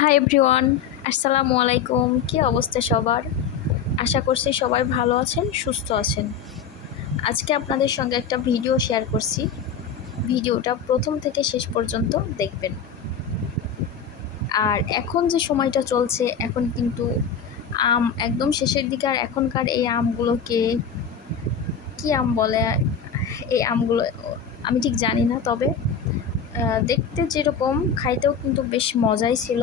Hi everyone, আসসালামু আলাইকুম। কী অবস্থা সবার? আশা করছি সবাই ভালো আছেন, সুস্থ আছেন। আজকে আপনাদের সঙ্গে একটা ভিডিও শেয়ার করছি। ভিডিওটা প্রথম থেকে শেষ পর্যন্ত দেখবেন। আর এখন যে সময়টা চলছে, এখন কিন্তু আম একদম শেষের দিকে। আর এখনকার এই আমগুলোকে কী আম বলে, এই আমগুলো আমি ঠিক জানি না, তবে দেখতে যেরকম, খাইতেও কিন্তু বেশ মজাই ছিল।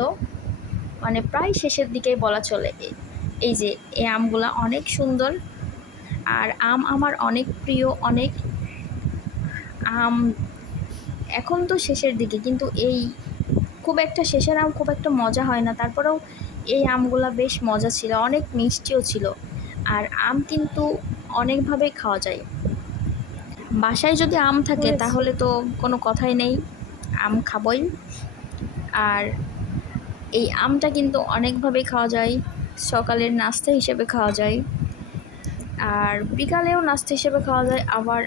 মানে প্রায় শেষের দিকেই বলা চলে। এই যে এই আমগুলা অনেক সুন্দর, আর আম আমার অনেক প্রিয়। অনেক আম এখন তো শেষের দিকে, কিন্তু এই খুব একটা শেষের আম খুব একটা মজা হয় না, তারপরেও এই আমগুলা বেশ মজা ছিল, অনেক মিষ্টিও ছিল। আর আম কিন্তু অনেকভাবেই খাওয়া যায়। বাসায় যদি আম থাকে তাহলে তো কোনো কথাই নেই, আম খাবই। আর এই আমটা কিন্তু অনেকভাবেই খাওয়া যায়। সকালের নাস্তা হিসেবে খাওয়া যায়, আর বিকালেও নাস্তা হিসেবে খাওয়া যায়। আবার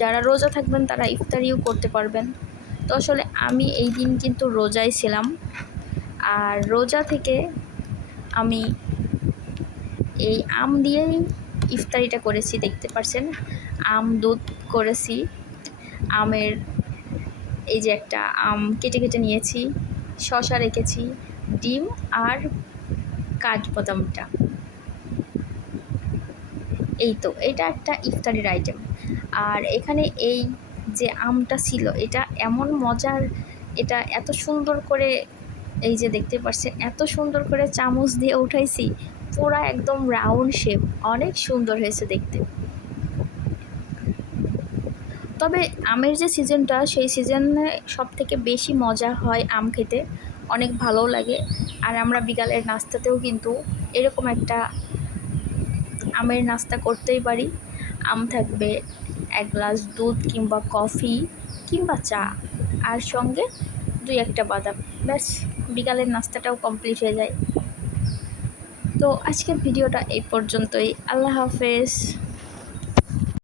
যারা রোজা থাকবেন তারা ইফতারিও করতে পারবেন। তো আসলে আমি এই দিন কিন্তু রোজাই ছিলাম, আর রোজা থেকে আমি এই আম দিয়েই ইফতারিটা করেছি। দেখতে পাচ্ছেন, আম দুধ করেছি। আমের এই যে একটা আম কেটে কেটে নিয়েছি, শসা রেখেছি, ডিম আর কাঠবাদামটা। এই তো, এটা একটা ইফতারির আইটেম। আর এখানে এই যে আমটা ছিল, এটা এমন মজার, এটা এত সুন্দর করে, এই যে দেখতে পাচ্ছেন, এত সুন্দর করে চামচ দিয়ে উঠাইছি, পুরা একদম রাউন্ড শেপ, অনেক সুন্দর হয়েছে দেখতে। তবে আমের যে সিজনটা, সেই সিজনে সব থেকে বেশি মজা হয় আম খেতে, অনেক ভালোও লাগে। আর আমরা বিকালের নাস্তাতেও কিন্তু এরকম একটা আমের নাস্তা করতেই পারি। আম থাকবে, এক গ্লাস দুধ কিংবা কফি কিংবা চা, আর সঙ্গে 2-1টা বাদাম, ব্যাস বিকালের নাস্তাটাও কমপ্লিট হয়ে যায়। তো আজকের ভিডিওটা এই পর্যন্তই। আল্লাহ হাফেজ।